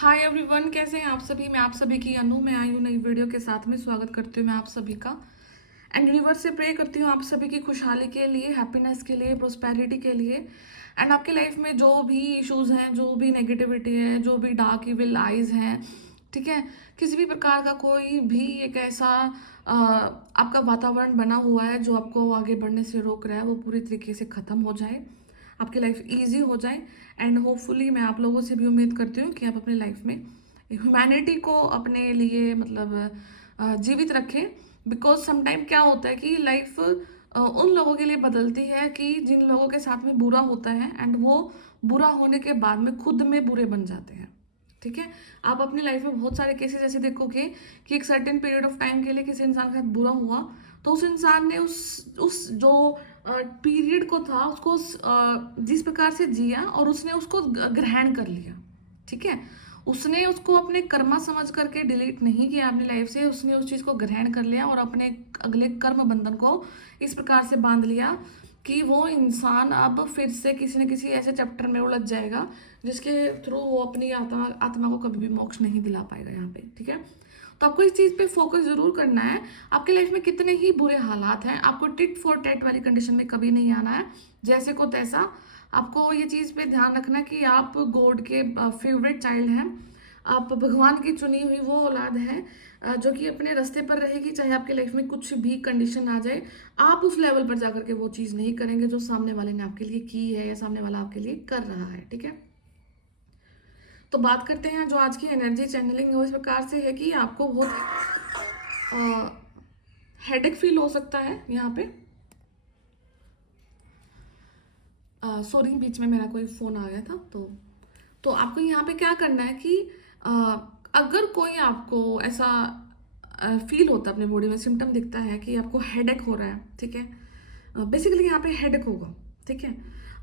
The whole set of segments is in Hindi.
हाय एवरीवन, कैसे हैं आप सभी। मैं आप सभी की अनु, मैं आई हूँ नई वीडियो के साथ में। स्वागत करती हूँ मैं आप सभी का। एंड यूनिवर्स से प्रे करती हूँ आप सभी की खुशहाली के लिए, हैप्पीनेस के लिए, प्रोस्पेरिटी के लिए। एंड आपके लाइफ में जो भी इश्यूज हैं, जो भी नेगेटिविटी है, जो भी डार्क इविल आइज हैं, ठीक है, किसी भी प्रकार का कोई भी एक ऐसा आपका वातावरण बना हुआ है जो आपको आगे बढ़ने से रोक रहा है, वो पूरी तरीके से ख़त्म हो जाए, आपकी लाइफ इजी हो जाए। एंड होपफुली मैं आप लोगों से भी उम्मीद करती हूँ कि आप अपनी लाइफ में ह्यूमैनिटी को अपने लिए मतलब जीवित रखें। बिकॉज समटाइम क्या होता है कि लाइफ उन लोगों के लिए बदलती है कि जिन लोगों के साथ में बुरा होता है, एंड वो बुरा होने के बाद में खुद में बुरे बन जाते हैं। ठीक है, आप अपनी लाइफ में बहुत सारे केसेस ऐसे देखोगे कि एक सर्टेन पीरियड ऑफ टाइम के लिए किसी इंसान के साथ बुरा हुआ, तो उस इंसान ने उस जो पीरियड को था उसको जिस प्रकार से जिया और उसने उसको ग्रहण कर लिया। ठीक है, उसने उसको अपने कर्मा समझ करके डिलीट नहीं किया अपनी लाइफ से, उसने उस चीज़ को ग्रहण कर लिया और अपने अगले कर्म बंधन को इस प्रकार से बांध लिया कि वो इंसान अब फिर से किसी न किसी ऐसे चैप्टर में उलझ जाएगा जिसके थ्रू वो अपनी आत्मा आत्मा को कभी भी मोक्ष नहीं दिला पाएगा यहाँ पे। ठीक है, तो आपको इस चीज़ पे फोकस जरूर करना है। आपके लाइफ में कितने ही बुरे हालात हैं, आपको टिट फॉर टैट वाली कंडीशन में कभी नहीं आना है, जैसे को तैसा। आपको ये चीज़ पे ध्यान रखना है कि आप गॉड के फेवरेट चाइल्ड हैं, आप भगवान की चुनी हुई वो औलाद है जो कि अपने रास्ते पर रहेगी, चाहे आपके लाइफ में कुछ भी कंडीशन आ जाए। आप उस लेवल पर जाकर के वो चीज़ नहीं करेंगे जो सामने वाले ने आपके लिए की है या सामने वाला आपके लिए कर रहा है। ठीक है, तो बात करते हैं जो आज की एनर्जी चैनलिंग है, इस प्रकार से है कि आपको बहुत हेडेक फील हो सकता है यहाँ पे। सॉरी, बीच में मेरा कोई फ़ोन आ गया था। तो आपको यहाँ पे क्या करना है कि अ, अगर कोई आपको ऐसा फील होता है, अपने बॉडी में सिम्टम दिखता है कि आपको हेडेक हो रहा है, ठीक है, बेसिकली यहाँ पे हेडेक होगा। ठीक है,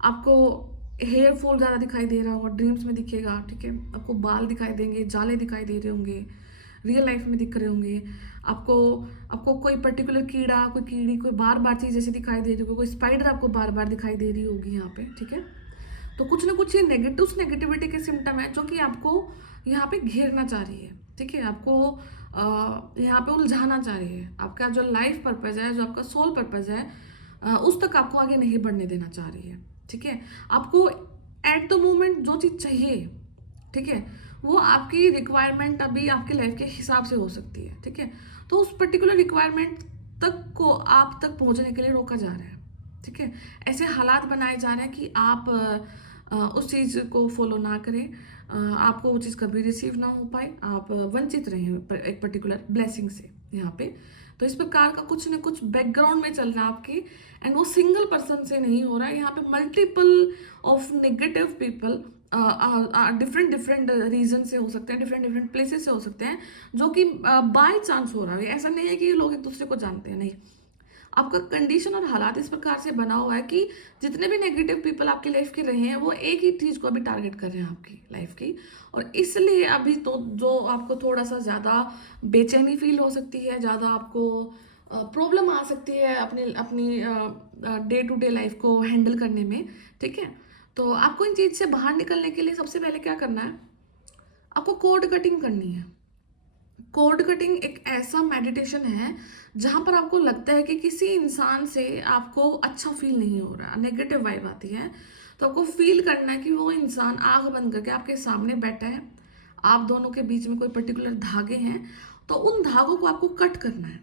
आपको हेयर फॉल ज़्यादा दिखाई दे रहा होगा, ड्रीम्स में दिखेगा। ठीक है, आपको बाल दिखाई देंगे, जाले दिखाई दे रहे होंगे, रियल लाइफ में दिख रहे होंगे। आपको आपको कोई पर्टिकुलर कीड़ा, कोई कीड़ी, कोई बार बार चीज़ ऐसी दिखाई दे रही होगी, कोई स्पाइडर आपको बार बार दिखाई दे रही होगी यहाँ पे। ठीक है, तो कुछ ना कुछ ये नेगेटिविटी के सिम्टम है जो कि आपको यहाँ पे घेरना चाह रही है। ठीक है, आपको यहाँ पे उलझाना चाह रही है। आपका जो लाइफ पर्पज है, जो आपका सोल पर्पज है, उस तक आपको आगे नहीं बढ़ने देना चाह रही है। ठीक है, आपको एट द मोमेंट जो चीज़ चाहिए, ठीक है, वो आपकी रिक्वायरमेंट अभी आपकी लाइफ के हिसाब से हो सकती है। ठीक है, तो उस पर्टिकुलर रिक्वायरमेंट तक को आप तक पहुंचने के लिए रोका जा रहा है। ठीक है, ऐसे हालात बनाए जा रहे हैं कि आप उस चीज़ को फॉलो ना करें, आपको वो चीज़ कभी रिसीव ना हो पाए, आप वंचित रहें एक पर्टिकुलर ब्लेसिंग से यहाँ पे। तो इस प्रकार का कुछ ना कुछ बैकग्राउंड में चल रहा है आपके, एंड वो सिंगल पर्सन से नहीं हो रहा है। यहाँ पे multiple of negative people different different reason से हो सकते हैं, डिफरेंट डिफरेंट प्लेसेस से हो सकते हैं, जो कि बाय चांस हो रहा है। ऐसा नहीं है कि ये लोग एक दूसरे को जानते हैं, नहीं। आपका कंडीशन और हालात इस प्रकार से बना हुआ है कि जितने भी नेगेटिव पीपल आपकी लाइफ के रहे हैं, वो एक ही चीज़ को अभी टारगेट कर रहे हैं आपकी लाइफ की। और इसलिए अभी तो जो आपको थोड़ा सा ज़्यादा बेचैनी फील हो सकती है, ज़्यादा आपको प्रॉब्लम आ सकती है अपनी अपनी डे टू डे लाइफ को हैंडल करने में। ठीक है, तो आपको इन चीज़ से बाहर निकलने के लिए सबसे पहले क्या करना है, आपको कोड कटिंग करनी है। कोड कटिंग एक ऐसा मेडिटेशन है जहां पर आपको लगता है कि किसी इंसान से आपको अच्छा फील नहीं हो रहा, नेगेटिव वाइब आती है, तो आपको फील करना है कि वो इंसान आंख बंद करके आपके सामने बैठा है, आप दोनों के बीच में कोई पर्टिकुलर धागे हैं, तो उन धागों को आपको कट करना है।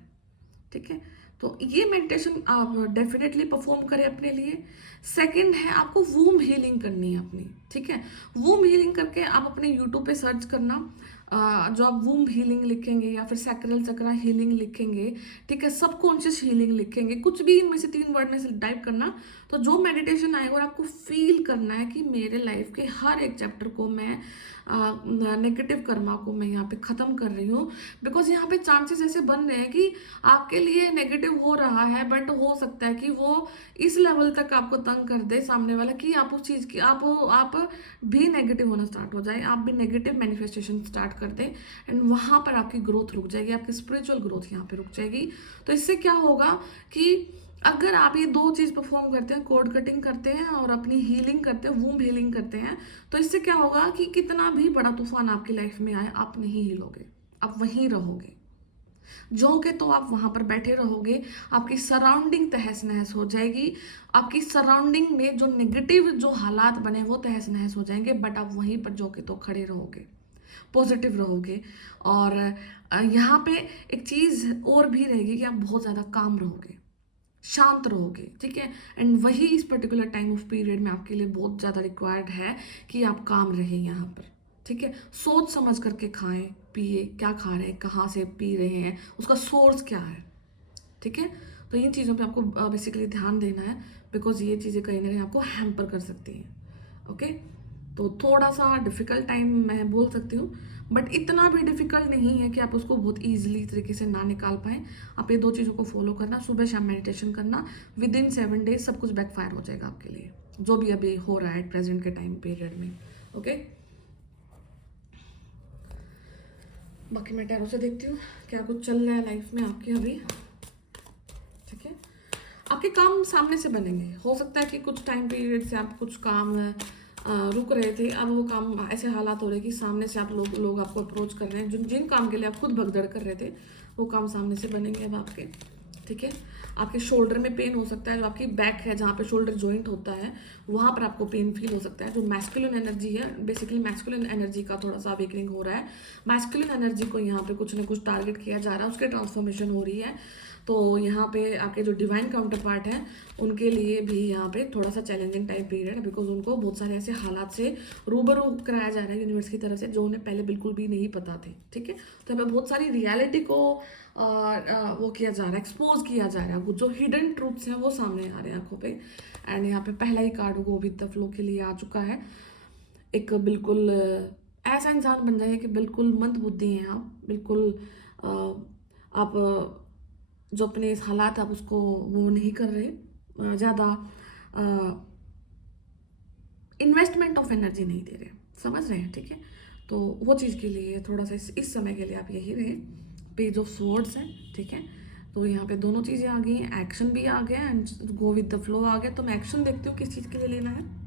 ठीक है, तो ये मेडिटेशन आप डेफिनेटली परफॉर्म करें अपने लिए। सेकंड है, आपको वूम हीलिंग करनी है अपनी। ठीक है, वूम हीलिंग करके आप अपने यूट्यूब पे सर्च करना, जो आप वूम हीलिंग लिखेंगे या फिर सैक्रल चक्रा हीलिंग लिखेंगे, ठीक है, सबकॉन्शियस हीलिंग लिखेंगे, कुछ भी इनमें से 3 वर्ड में से टाइप करना, तो जो मेडिटेशन आएगा और आपको फील करना है कि मेरे लाइफ के हर एक चैप्टर को मैं नेगेटिव कर्मा को मैं यहाँ पे ख़त्म कर रही हूँ। बिकॉज यहाँ पे चांसेस ऐसे बन रहे हैं कि आपके लिए नेगेटिव हो रहा है, बट हो सकता है कि वो इस लेवल तक आपको तंग कर दे सामने वाला कि आप उस चीज़ की आप भी नेगेटिव होना स्टार्ट हो जाए, आप भी नेगेटिव मैनिफेस्टेशन स्टार्ट कर दें, एंड वहाँ पर आपकी ग्रोथ रुक जाएगी, आपकी स्पिरिचुअल ग्रोथ यहाँ पे रुक जाएगी। तो इससे क्या होगा कि अगर आप ये 2 चीज़ परफ़ॉर्म करते हैं, कोड कटिंग करते हैं और अपनी हीलिंग करते हैं, वूम्ब हीलिंग करते हैं, तो इससे क्या होगा कि कितना भी बड़ा तूफ़ान आपकी लाइफ़ में आए, आप नहीं हिलोगे, आप वहीं रहोगे। जो के तो आप वहाँ पर बैठे रहोगे, आपकी सराउंडिंग तहस-नहस हो जाएगी, आपकी सराउंडिंग में जो नेगेटिव जो हालात बने वो तहस-नहस हो जाएँगे, बट आप वहीं पर जो के तो खड़े रहोगे, पॉजिटिव रहोगे। और यहाँ पे एक चीज़ और भी रहेगी कि आप बहुत ज़्यादा काम रहोगे, शांत रहोगे, ठीक है? एंड वही इस पर्टिकुलर टाइम ऑफ पीरियड में आपके लिए बहुत ज़्यादा रिक्वायर्ड है कि आप काम रहें यहाँ पर, ठीक है? सोच समझ करके खाएं, पिए, क्या खा रहे हैं, कहाँ से पी रहे हैं, उसका सोर्स क्या है, ठीक है? तो इन चीज़ों पे आपको बेसिकली ध्यान देना है, बिकॉज ये चीज़ें कहीं ना कहीं आपको हैम्पर कर सकती हैं, ओके? तो थोड़ा सा डिफ़िकल्ट टाइम मैं बोल सकती हूँ, बट इतना भी डिफ़िकल्ट नहीं है कि आप उसको बहुत ईजिली तरीके से ना निकाल पाएँ। आप ये 2 चीज़ों को फ़ॉलो करना, सुबह शाम मेडिटेशन करना, विदिन 7 डेज़ सब कुछ बैकफ़ायर हो जाएगा आपके लिए, जो भी अभी हो रहा है प्रेज़ेंट के टाइम पीरियड में, ओके? बाकी मैं टैरो से देखती हूँ क्या कुछ चल रहा है लाइफ़ में आपके अभी, ठीक है? आपके काम सामने से बनेंगे। हो सकता है कि कुछ टाइम पीरियड से आप कुछ काम रुक रहे थे, अब वो काम ऐसे हालात हो रहे हैं कि सामने से आप लोग आपको अप्रोच कर रहे हैं, जिन काम के लिए आप खुद भगदड़ कर रहे थे, वो काम सामने से बनेंगे अब आपके, ठीक है? आपके शोल्डर में पेन हो सकता है, जो आपकी बैक है जहाँ पे शोल्डर जॉइंट होता है, वहाँ पर आपको पेन फील हो सकता है। जो मैस्कुलिन एनर्जी है, बेसिकली मैस्कुलिन एनर्जी का थोड़ा सा अवेकनिंग हो रहा है। मैस्कुलिन एनर्जी को यहाँ पे कुछ ना कुछ टारगेट किया जा रहा है, उसके ट्रांसफॉर्मेशन हो रही है। तो यहाँ पे आपके जो डिवाइन काउंटर पार्ट हैं, उनके लिए भी यहाँ पे थोड़ा सा चैलेंजिंग टाइम पीरियड है, बिकॉज उनको बहुत सारे ऐसे हालात से रूबरू कराया जा रहा है यूनिवर्स की तरफ से, जो उन्हें पहले बिल्कुल भी नहीं पता थे, ठीक है? तो हमें बहुत सारी रियलिटी को वो किया जा रहा है, एक्सपोज किया जा रहा है, वो जो हिडन ट्रूथ्स हैं वो सामने आ रहे हैं आंखों पे। एंड यहाँ पे पहला ही card go with the flow के लिए आ चुका है। एक बिल्कुल ऐसा इंसान बन जाइए कि बिल्कुल मंद बुद्धि हैं आप, बिल्कुल आप जो अपने इस हालात आप उसको वो नहीं कर रहे, ज़्यादा इन्वेस्टमेंट ऑफ एनर्जी नहीं दे रहे, समझ रहे हैं, ठीक है? तो वो चीज़ के लिए थोड़ा सा इस समय के लिए आप यही रहे। पेज ऑफ स्वॉर्ड्स है, ठीक है? तो यहाँ पे दोनों चीज़ें आ गई हैं, एक्शन भी आ गया and go with the flow आ गया। तो मैं एक्शन देखती हूँ किस चीज़ के लिए लेना है।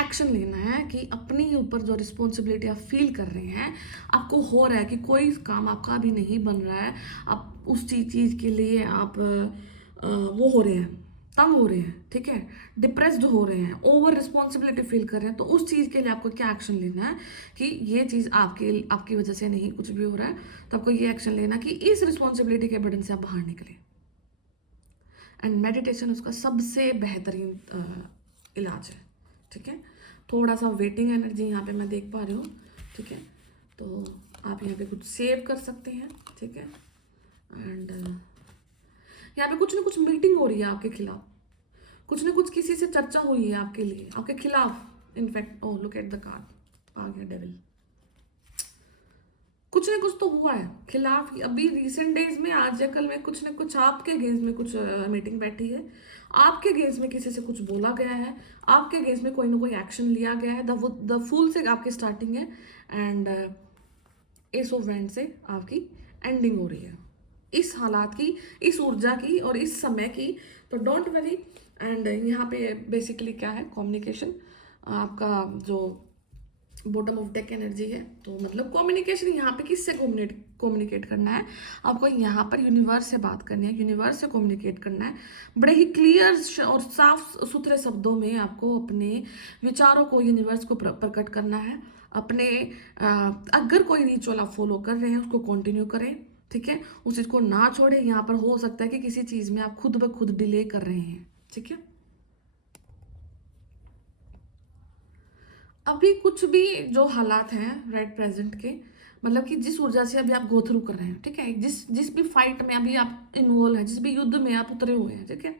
एक्शन लेना है कि अपनी ऊपर जो रिस्पॉन्सिबिलिटी आप फील कर रहे हैं, आपको हो रहा है कि कोई काम आपका अभी नहीं बन रहा है, आप उस चीज़ के लिए आप वो हो रहे हैं, तंग हो रहे हैं, ठीक है? डिप्रेस्ड हो रहे हैं, ओवर रिस्पॉन्सिबिलिटी फील कर रहे हैं, तो उस चीज़ के लिए आपको क्या एक्शन लेना है कि ये चीज़ आपकी वजह से नहीं कुछ भी हो रहा है, तो आपको ये एक्शन लेना कि इस रिस्पॉन्सिबिलिटी के बर्डन से आप बाहर निकलें। एंड मेडिटेशन उसका सबसे बेहतरीन इलाज है, ठीक है? थोड़ा सा वेटिंग एनर्जी यहाँ पे मैं देख पा रही हूँ, ठीक है? तो आप यहाँ पे कुछ सेव कर सकते हैं, ठीक है? एंड यहाँ पे कुछ ना कुछ मीटिंग हो रही है आपके खिलाफ, कुछ ना कुछ किसी से चर्चा हुई है आपके लिए, आपके खिलाफ। In fact oh look at the card, आ गया डेविल। कुछ ना कुछ तो हुआ है खिलाफ, अभी रिसेंट डेज में, आज या कल में कुछ ना कुछ आपके अगेंस्ट में कुछ मीटिंग बैठी है, आपके अगेंस्ट में किसी से कुछ बोला गया है, आपके अगेंस्ट में कोई ना कोई एक्शन लिया गया है। द फूल से आपकी स्टार्टिंग है एंड एस ऑफ वैंड से आपकी एंडिंग हो रही है, इस हालात की, इस ऊर्जा की और इस समय की। तो डोंट वरी। एंड यहाँ पे बेसिकली क्या है, कम्युनिकेशन आपका जो बॉटम ऑफ डेक एनर्जी है, तो मतलब कम्युनिकेशन यहाँ पे किससे कम्युनिकेट करना है, आपको यहाँ पर यूनिवर्स से बात करनी है, यूनिवर्स से कम्युनिकेट करना है। बड़े ही क्लियर और साफ सुथरे शब्दों में आपको अपने विचारों को यूनिवर्स को प्रकट करना है। अपने अगर कोई रिचुअल आप फॉलो कर रहे हैं उसको कंटिन्यू करें, ठीक है? उस चीज़ को ना छोड़े। यहाँ पर हो सकता है कि किसी चीज़ में आप खुद ब खुद डिले कर रहे हैं, ठीक है? अभी कुछ भी जो हालात हैं राइट प्रेजेंट के, मतलब कि जिस ऊर्जा से अभी आप गो थ्रू कर रहे हैं, ठीक है, जिस जिस भी फाइट में अभी आप इन्वॉल्व हैं, जिस भी युद्ध में आप उतरे हुए हैं, ठीक है,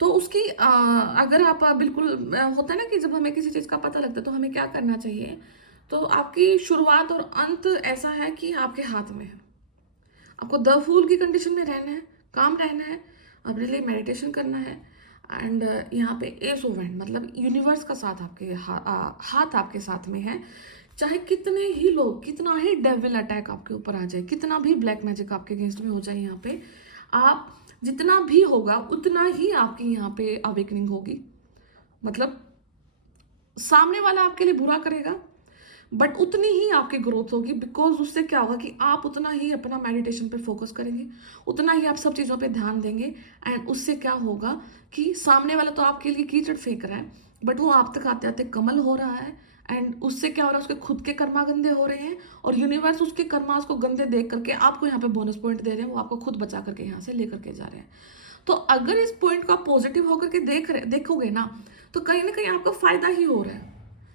तो उसकी अगर आप बिल्कुल होता है ना कि जब हमें किसी चीज़ का पता लगता है तो हमें क्या करना चाहिए, तो आपकी शुरुआत और अंत ऐसा है कि आपके हाथ में है। आपको द फूल की कंडीशन में रहना है, काम रहना है, अपने लिए मेडिटेशन करना है। एंड यहाँ पे एस ऑफ हैंड मतलब यूनिवर्स का साथ आपके हाथ आपके साथ में है। चाहे कितने ही लोग, कितना ही डेविल अटैक आपके ऊपर आ जाए, कितना भी ब्लैक मैजिक आपके अगेंस्ट में हो जाए, यहाँ पे आप जितना भी होगा उतना ही आपकी यहाँ पे अवेकनिंग होगी। मतलब सामने वाला आपके लिए बुरा करेगा बट उतनी ही आपकी ग्रोथ होगी, बिकॉज उससे क्या होगा कि आप उतना ही अपना मेडिटेशन पे फोकस करेंगे, उतना ही आप सब चीज़ों पे ध्यान देंगे। एंड उससे क्या होगा कि सामने वाला तो आपके लिए कीचड़ फेंक रहा है बट वो आप तक आते आते कमल हो रहा है। एंड उससे क्या हो रहा है, उसके खुद के कर्मा गंदे हो रहे हैं और यूनिवर्स उसके कर्मास को गंदे देख करके आपको यहाँ पे बोनस पॉइंट दे रहे हैं, वो आपको खुद बचा करके यहाँ से लेकर के जा रहे हैं। तो अगर इस पॉइंट को आप पॉजिटिव होकर के देखोगे ना, तो कहीं ना कहीं आपको फायदा ही हो रहा है।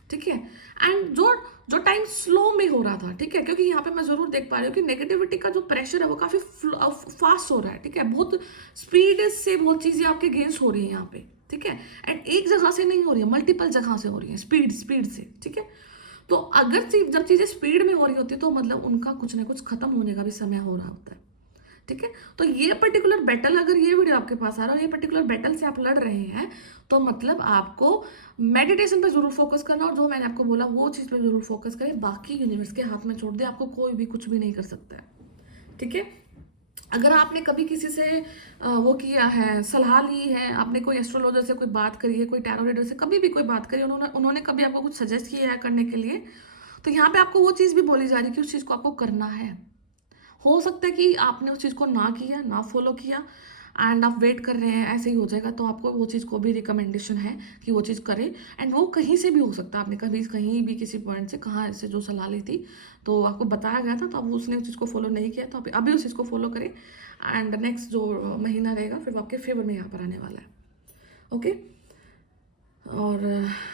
ठीक है। एंड जो जो टाइम स्लो में हो रहा था, ठीक है, क्योंकि यहाँ पे मैं जरूर देख पा रही हूँ कि नेगेटिविटी का जो प्रेशर है वो काफी फास्ट हो रहा है। ठीक है, बहुत स्पीड से बहुत चीजें आपके अगेंस्ट हो रही है यहाँ पे। ठीक है, एंड एक जगह से नहीं हो रही है, मल्टीपल जगह से हो रही है, स्पीड स्पीड से। ठीक है, तो अगर जब चीजें स्पीड में हो रही होती है तो मतलब उनका कुछ ना कुछ खत्म होने का भी समय हो रहा होता है। ठीक है, तो ये पर्टिकुलर बैटल, अगर ये वीडियो आपके पास आ रहा है और ये पर्टिकुलर बैटल से आप लड़ रहे हैं, तो मतलब आपको मेडिटेशन पे जरूर फोकस करना, और जो मैंने आपको बोला वो चीज़ पे जरूर फोकस करें। बाकी यूनिवर्स के हाथ में छोड़ दे, आपको कोई भी कुछ भी नहीं कर सकता है। ठीक है, अगर आपने कभी किसी से वो किया है, सलाह ली है, आपने कोई एस्ट्रोलॉजर से कोई बात करी है, कोई टैरो रीडर से कभी भी कोई बात करी, उन्होंने उन्होंने कभी आपको कुछ सजेस्ट किया है करने के लिए, तो यहाँ पे आपको वो चीज़ भी बोली जा रही है कि उस चीज़ को आपको करना है। हो सकता है कि आपने उस चीज़ को ना किया, ना फॉलो किया, एंड आप वेट कर रहे हैं ऐसे ही हो जाएगा, तो आपको वो चीज़ को भी रिकमेंडेशन है कि वो चीज़ करें। एंड वो कहीं से भी हो सकता है, आपने कभी कहीं भी किसी पॉइंट से कहाँ ऐसे जो सलाह ली थी तो आपको बताया गया था, तो अब उसने उस चीज़ को फॉलो नहीं किया, तो अभी उस चीज़ को फॉलो करें। एंड नेक्स्ट जो महीना रहेगा फिर वो आपके फेवर में यहाँ पर आने वाला है। ओके, और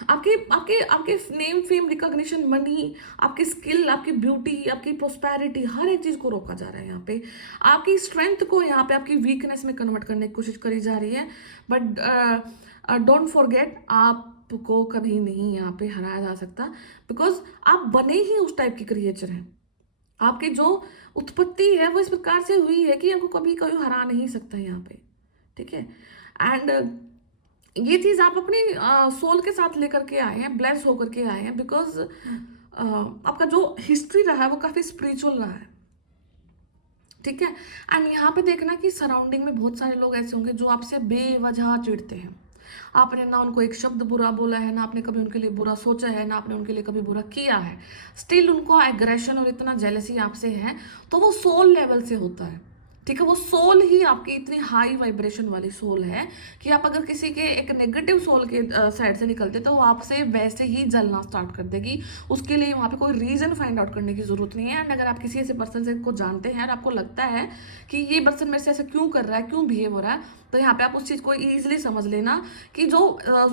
आपके आपके आपके नेम फेम रिकॉग्निशन, मनी, आपकी स्किल, आपकी ब्यूटी, आपकी प्रोस्पेरिटी, हर एक चीज़ को रोका जा रहा है यहाँ पे। आपकी स्ट्रेंथ को यहाँ पे आपकी वीकनेस में कन्वर्ट करने की कोशिश करी जा रही है। बट डोंट फॉरगेट, आपको कभी नहीं यहाँ पे हराया जा सकता, बिकॉज आप बने ही उस टाइप की क्रिएचर हैं। आपकी जो उत्पत्ति है वो इस प्रकार से हुई है कि आपको कभी कोई हरा नहीं सकता यहाँ पे। ठीक है, एंड ये चीज आप अपनी सोल के साथ लेकर के आए हैं, ब्लेस होकर के आए हैं, बिकॉज आपका जो हिस्ट्री रहा है वो काफी स्पिरिचुअल रहा है। ठीक है, एंड यहाँ पे देखना कि सराउंडिंग में बहुत सारे लोग ऐसे होंगे जो आपसे बेवजह चिढ़ते हैं। आपने ना उनको एक शब्द बुरा बोला है, ना आपने कभी उनके लिए बुरा सोचा है, ना आपने उनके लिए कभी बुरा किया है, स्टिल उनको एग्रेशन और इतना जेलसी आपसे है, तो वो सोल लेवल से होता है। ठीक है, वो सोल ही आपकी इतनी हाई वाइब्रेशन वाली सोल है कि आप अगर किसी के एक नेगेटिव सोल के साइड से निकलते तो वो आपसे वैसे ही जलना स्टार्ट कर देगी। उसके लिए वहाँ पे कोई रीज़न फाइंड आउट करने की ज़रूरत नहीं है। एंड अगर आप किसी ऐसे पर्सन से को जानते हैं और आपको लगता है कि ये पर्सन मेरे से ऐसा क्यों कर रहा है, क्यों बिहेव हो रहा है, तो यहाँ पे आप उस चीज़ को ईजिली समझ लेना कि जो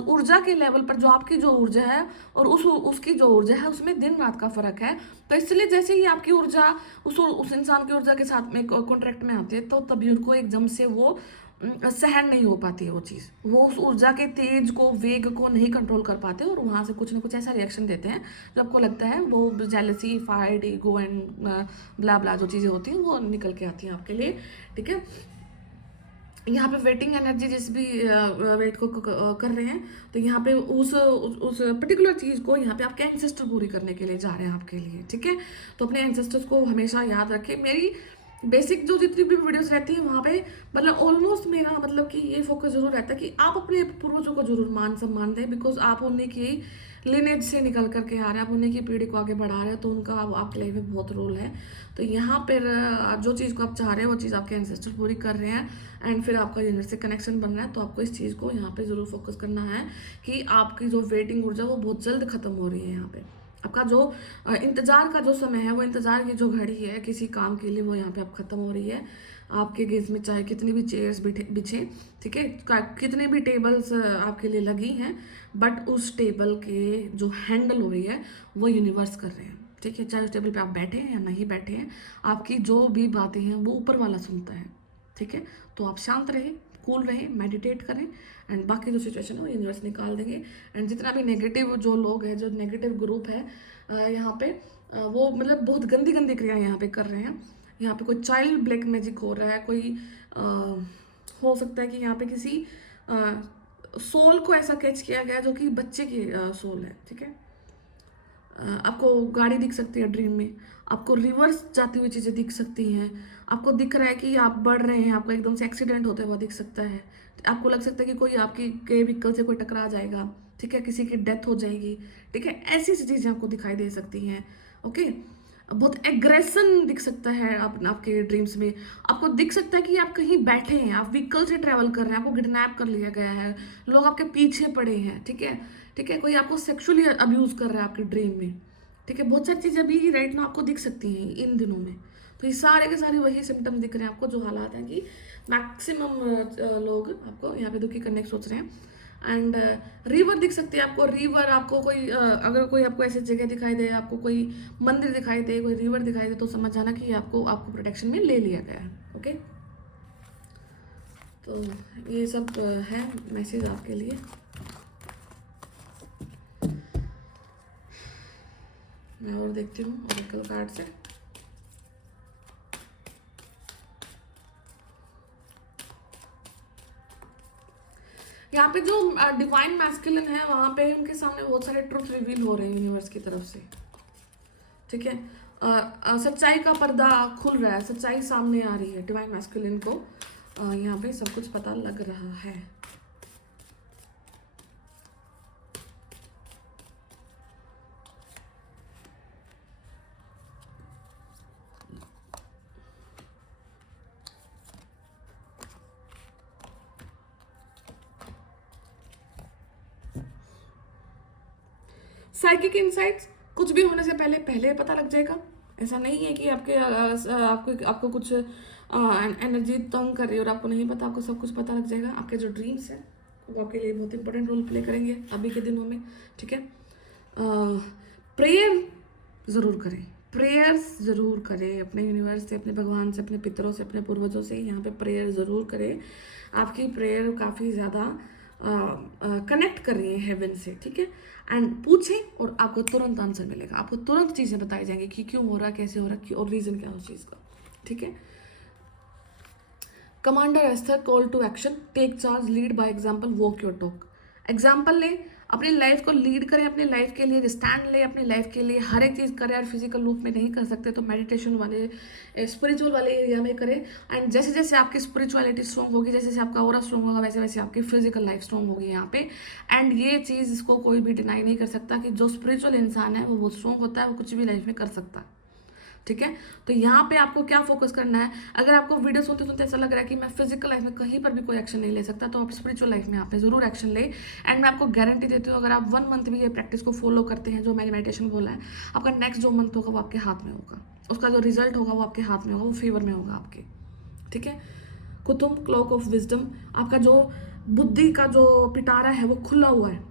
ऊर्जा के लेवल पर जो आपकी जो ऊर्जा है और उसकी जो ऊर्जा है उसमें दिन रात का फर्क है। तो इसलिए जैसे ही आपकी ऊर्जा उस इंसान की ऊर्जा के साथ में कॉन्ट्रैक्ट में आती है, तो तभी उनको एकदम से वो सहन नहीं हो पाती है वो चीज़, वो उस ऊर्जा के तेज को, वेग को नहीं कंट्रोल कर पाते और वहाँ से कुछ ना कुछ ऐसा रिएक्शन देते हैं जो आपको लगता है वो jealousy, fight, ego and blah blah जो चीज़ें होती हैं वो निकल के आती हैं आपके लिए। ठीक है, यहाँ पे वेटिंग एनर्जी जिस भी वेट को कर रहे हैं, तो यहाँ पे उस पर्टिकुलर चीज़ को यहाँ पे आपके एंसेस्टर पूरी करने के लिए जा रहे हैं आपके लिए। ठीक है, तो अपने एंसेस्टर्स को हमेशा याद रखें। मेरी बेसिक जो जितनी भी वीडियोस रहती हैं वहाँ पे मतलब ऑलमोस्ट मेरा मतलब कि ये फोकस जरूर रहता है कि आप अपने पूर्वजों को जरूर मान सम्मान दें, बिकॉज आप उन्हीं की लिनेज से निकल करके आ रहे हैं, आप उन्हीं की पीढ़ी को आगे बढ़ा रहे हैं, तो उनका आपके लाइफ में बहुत रोल है। तो यहाँ पर जो चीज़ को आप चाह रहे हैं वो चीज़ आपके एंसेस्टर पूरी कर रहे हैं, एंड फिर आपका यूनिवर्स से कनेक्शन बन रहा है। तो आपको इस चीज़ को यहाँ पे ज़रूर फोकस करना है कि आपकी जो वेटिंग ऊर्जा वो बहुत जल्द खत्म हो रही है। यहाँ पे आपका जो इंतज़ार का जो समय है, वो इंतज़ार की जो घड़ी है किसी काम के लिए, वो यहाँ पे अब खत्म हो रही है। आपके गेज में चाहे कितनी भी चेयर्स बिछे, ठीक है, कितने भी टेबल्स आपके लिए लगी हैं, बट उस टेबल के जो हैंडल हो रही है वो यूनिवर्स कर रहे हैं। ठीक है, चाहे उस टेबल पे आप बैठे हैं या नहीं बैठे हैं, आपकी जो भी बातें हैं वो ऊपर वाला सुनता है। ठीक है, तो आप शांत रहें, कूल रहें, मेडिटेट करें, एंड बाकी जो सिचुएशन है वो यूनिवर्स निकाल देंगे। एंड जितना भी नेगेटिव जो लोग हैं, जो नेगेटिव ग्रुप है यहाँ पे, वो मतलब बहुत गंदी गंदी क्रियाएं यहाँ पे कर रहे हैं। यहाँ पे कोई चाइल्ड ब्लैक मैजिक हो रहा है, कोई हो सकता है कि यहाँ पे किसी सोल को ऐसा कैच किया गया है जो कि बच्चे की सोल है। ठीक है, आपको गाड़ी दिख सकती है ड्रीम में, आपको रिवर्स जाती हुई चीज़ें दिख सकती हैं, आपको दिख रहा है कि आप बढ़ रहे हैं, आपको एकदम से एक्सीडेंट होते हुआ दिख सकता है, आपको लग सकता है कि कोई आपकी के व्हीकल से कोई टकरा जाएगा, ठीक है, किसी की डेथ हो जाएगी, ठीक है, ऐसी ऐसी चीज़ें आपको दिखाई दे सकती हैं। ओके, बहुत एग्रेशन दिख सकता है आपके ड्रीम्स में। आपको दिख सकता है कि आप कहीं बैठे हैं, आप व्हीकल से ट्रैवल कर रहे हैं, आपको किडनैप कर लिया गया है, लोग आपके पीछे पड़े हैं, ठीक है, ठीक है, कोई आपको सेक्सुअली अब्यूज कर रहा है आपके ड्रीम में, ठीक है, बहुत सारी चीज़ें अभी राइट ना आपको दिख सकती हैं इन दिनों में। तो ये सारे के सारे वही सिम्टम्स दिख रहे हैं आपको, जो हालात हैं कि मैक्सिमम लोग आपको यहाँ पे दुखी करने की सोच रहे हैं। एंड रिवर दिख सकती है आपको, रिवर आपको कोई अगर कोई आपको ऐसी जगह दिखाई दे, आपको कोई मंदिर दिखाई दे, कोई रिवर दिखाई दे, तो समझ जाना कि आपको आपको प्रोटेक्शन में ले लिया गया है। ओके, तो ये सब है मैसेज आपके लिए। मैं और देखती हूँ ओरेकल कार्ड से। यहाँ पे जो डिवाइन मैस्कुलिन है, वहाँ पे उनके सामने बहुत सारे ट्रुथ रिवील हो रहे हैं यूनिवर्स की तरफ से, ठीक है, सच्चाई का पर्दा खुल रहा है, सच्चाई सामने आ रही है, डिवाइन मैस्कुलिन को यहाँ पे सब कुछ पता लग रहा है। साइकिक इनसाइट्स, कुछ भी होने से पहले पहले पता लग जाएगा। ऐसा नहीं है कि आपको आपको कुछ एनर्जी तंग कर रही है और आपको नहीं पता, आपको सब कुछ पता लग जाएगा। आपके जो ड्रीम्स हैं वो आपके लिए बहुत इंपॉर्टेंट रोल प्ले करेंगे अभी के दिनों में, ठीक है। प्रेयर ज़रूर करें, प्रेयर्स ज़रूर करें अपने यूनिवर्स से, अपने भगवान से, अपने पितरों से, अपने पूर्वजों से। यहाँ पे प्रेयर ज़रूर करें। आपकी प्रेयर काफ़ी ज़्यादा कनेक्ट कर रही है हेवन से, ठीक है। एंड पूछें और आपको तुरंत आंसर मिलेगा, आपको तुरंत चीज़ें बताई जाएंगी कि क्यों हो रहा, कैसे हो रहा, और रीज़न क्या है उस चीज़ का, ठीक है। Commander Esther, call to action, take charge, lead by example, walk your talk. Example लें, अपनी लाइफ को लीड करें, अपनी लाइफ के लिए स्टैंड लें, अपनी लाइफ के लिए हर एक चीज़ करें। और फिजिकल रूप में नहीं कर सकते तो मेडिटेशन वाले स्पिरिचुअल वाले एरिया में करें। एंड जैसे जैसे आपकी स्पिरिचुअलिटी स्ट्रॉन्ग होगी, जैसे जैसे आपका ऑरा स्ट्रॉन्ग होगा, वैसे वैसे आपकी फिजिकल लाइफ स्ट्रॉन्ग होगी यहाँ पे। एंड ये चीज़ इसको कोई भी डिनाई नहीं कर सकता कि जो स्पिरिचुअल इंसान है वो बहुत स्ट्रॉन्ग होता है, वो कुछ भी लाइफ में कर सकता है, ठीक है। तो यहाँ पे आपको क्या फोकस करना है, अगर आपको वीडियो सुनते सुनते ऐसा लग रहा है कि मैं फिजिकल लाइफ में कहीं पर भी कोई एक्शन नहीं ले सकता, तो आप स्पिरिचुअल लाइफ में आप ज़रूर एक्शन ले। एंड मैं आपको गारंटी देती हूँ, अगर आप 1 मंथ भी ये प्रैक्टिस को फॉलो करते हैं, जो मैंने मेडिटेशन बोला है, आपका नेक्स्ट जो मंथ होगा वो आपके हाथ में होगा, उसका जो रिजल्ट होगा वो आपके हाथ में होगा, वो फेवर में होगा आपके, ठीक है। कुतुम, क्लॉक ऑफ विजडम, आपका जो बुद्धि का जो पिटारा है वो खुला हुआ है,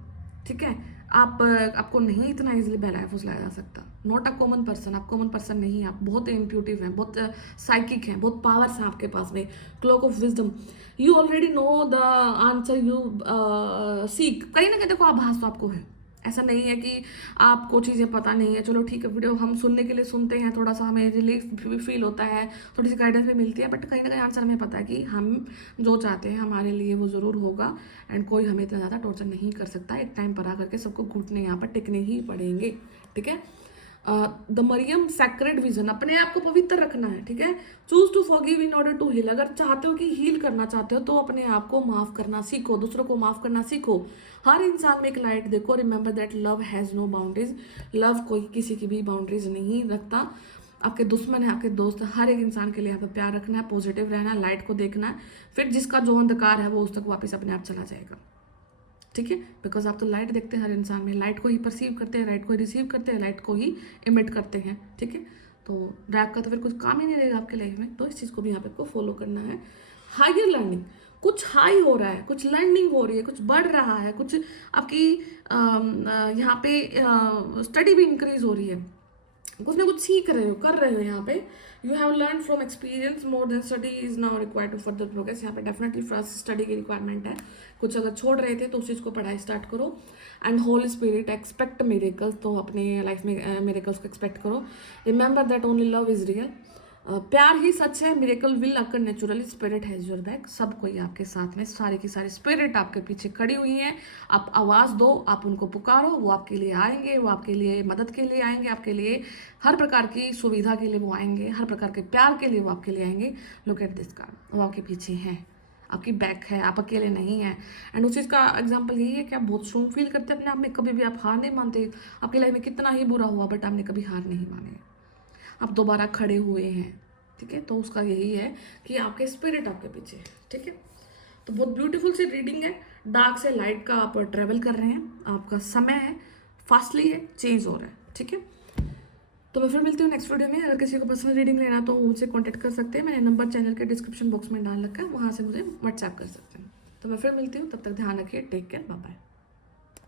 ठीक है। आपको नहीं इतना इजीली बहलाया फुसलाया जा सकता। नॉट अ कॉमन पर्सन, आप कॉमन पर्सन नहीं हैं, आप बहुत इंट्यूटिव हैं, बहुत साइकिक हैं, बहुत पावर्स हैं आपके पास में। Clock of wisdom, you already know the answer you seek. कहीं ना कहीं देखो आभास तो आपको है, ऐसा नहीं है कि आपको चीज़ें पता नहीं है। चलो ठीक है, वीडियो हम सुनने के लिए सुनते हैं, थोड़ा सा हमें रिलीफ भी फील होता है, थोड़ी सी गाइडेंस भी मिलती है, बट कहीं ना कहीं आंसर हमें पता है कि हम जो चाहते हैं हमारे लिए वो ज़रूर होगा। एंड कोई हमें इतना ज़्यादा टॉर्चर नहीं कर सकता। एक टाइम पर आकर के सबको घुटने यहाँ पर टिकने ही पड़ेंगे, ठीक है। द मरियम, सैक्रेड विजन, अपने आप को पवित्र रखना है, ठीक है। Choose to forgive in order to heal, अगर चाहते हो कि हील करना चाहते हो तो अपने आप को माफ करना सीखो, दूसरों को माफ करना सीखो। हर इंसान में एक लाइट देखो। Remember that love has no boundaries, love कोई किसी की भी बाउंड्रीज नहीं रखता। आपके दुश्मन है, आपके दोस्त, हर एक इंसान के लिए यहाँ पर प्यार रखना है, पॉजिटिव रहना है, लाइट को देखना है। फिर जिसका जो अंधकार है वो उस तक वापस अपने आप चला जाएगा, ठीक है। बिकॉज आप तो लाइट देखते हैं हर इंसान में, लाइट को ही परसीव करते हैं, लाइट को ही रिसीव करते हैं, लाइट को ही इमिट करते हैं, ठीक है। तो डार्क का तो फिर कुछ काम ही नहीं रहेगा आपके लाइफ में। तो इस चीज़ को भी यहाँ पे आपको फॉलो करना है। हायर लर्निंग, कुछ हाई हो रहा है, कुछ लर्निंग हो रही है, कुछ बढ़ रहा है, कुछ आपकी यहाँ पे स्टडी भी इंक्रीज हो रही है, कुछ ना कुछ सीख रहे हो, कर रहे हो यहाँ पे। You have learn from experience more than study is now required to further progress. यहाँ पे डेफिनेटली फर्स्ट स्टडी की रिक्वायरमेंट है। कुछ अगर छोड़ रहे थे तो उस चीज़ को पढ़ाई स्टार्ट करो। And Holi spirit, expect miracles, तो अपने लाइफ में मिरेकल्स को एक्सपेक्ट करो। Remember that only love is real. प्यार ही सच है, miracle will occur naturally, spirit has your back. सब कोई आपके साथ में, सारी की सारी स्पिरिट आपके पीछे खड़ी हुई हैं। आप आवाज़ दो, आप उनको पुकारो, वो आपके लिए आएंगे, वो आपके लिए मदद के लिए आएंगे, आपके लिए हर प्रकार की सुविधा के लिए वो आएंगे, हर प्रकार के प्यार के लिए वो आपके लिए आएंगे। लुक एट दिस कार्ड, वो आपके पीछे हैं, आपकी बैक है, आप अकेले नहीं हैं। एंड उस चीज़ का एग्जांपल यही है कि आप बहुत स्ट्रॉन्ग फील करते हैं अपने आप में, कभी भी आप हार नहीं मानते। आपकी लाइफ में कितना ही बुरा हुआ बट आपने कभी हार नहीं माने, आप दोबारा खड़े हुए हैं। ठीक है, तो उसका यही है कि आपके स्पिरिट आपके पीछे है। ठीक है, तो बहुत ब्यूटीफुल सी रीडिंग है। डार्क से लाइट का आप ट्रेवल कर रहे हैं, आपका समय है, फास्टली है, चेंज हो रहा है। ठीक है, तो मैं फिर मिलती हूँ नेक्स्ट वीडियो में। अगर किसी को पर्सनल रीडिंग लेना तो मुझसे कांटेक्ट कर सकते हैं, मैंने नंबर चैनल के डिस्क्रिप्शन बॉक्स में डाल रखा है, वहाँ से मुझे व्हाट्सएप कर सकते हैं। तो मैं फिर मिलती हूँ, तब तक ध्यान रखिए, टेक केयर, बाय बाय।